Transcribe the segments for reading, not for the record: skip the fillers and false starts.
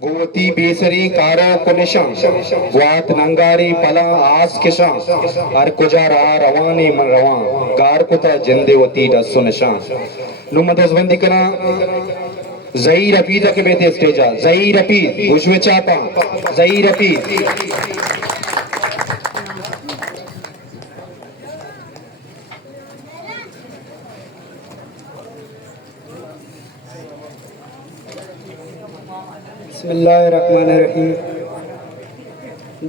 गोवती बेसरी कारो कुनिशां वात नंगारी पला आस किशां हर कुजारा रवानी मन रवां गार कुता जिंदेवती डसो निशां नुमदसबंदी कना ज़हीर हफीज़ के बेते स्टेजा ज़हीर हफीज़ बुशवे चापा ज़हीर हफीज़ बिस्मिल्लाहिर्रहमानिर्रहीम।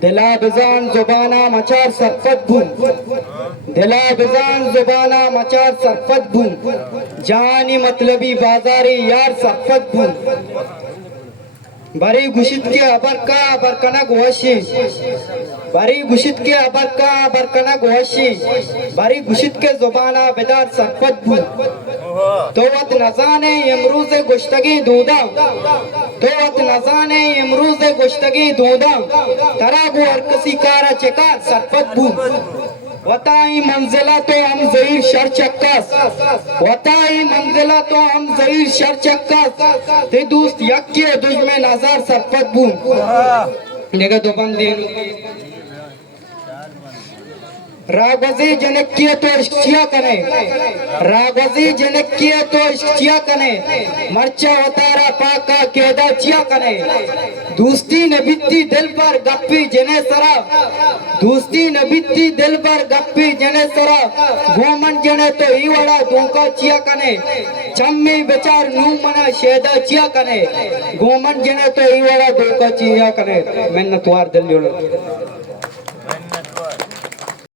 दिला बिजान जुबाना मचार सरफत बूम, दिला बिजान जुबाना मचार सरफत बूम, जानी मतलबी बाजारी यार सरफत बूम, बरी गुशित के अबरका बरकनक वशी, बरी गुशित के अबरका बरकनक वशी, बरी गुशित के जुबाना बेदार सरफत बूम, तो वत नजाने इमरूज़ गुश्तगी दूदा, तो वत नजाने इमरूज़ गुश्तगी दूदा, तरागु हर किसी कारा चिकार सरफत बूम, वताई मंजिला तो हम ज़हीर शर चक्कास, वताई मंजिला तो हम ज़हीर शर चक्कास, ते दोस्त यक्के दुश्मन नज़र सरफत बूम, निगह दो बंदी रागवजी जनकिय तो इश्किया कने, रागवजी जनकिय तो इश्किया कने, मर्चा वतारा पाका केदा चिया कने, दोस्ती नबित्ती दिल पर गप्पी जने सरा, दोस्ती नबित्ती दिल पर गप्पी जने सरा, गोमन जने तो ईवड़ा धोखा चिया कने, चम्मी बेचार नू मना शेदा चिया कने, गोमन जने तो ईवड़ा धोखा चिया कने, मैंने तुआर दिल जोड़ो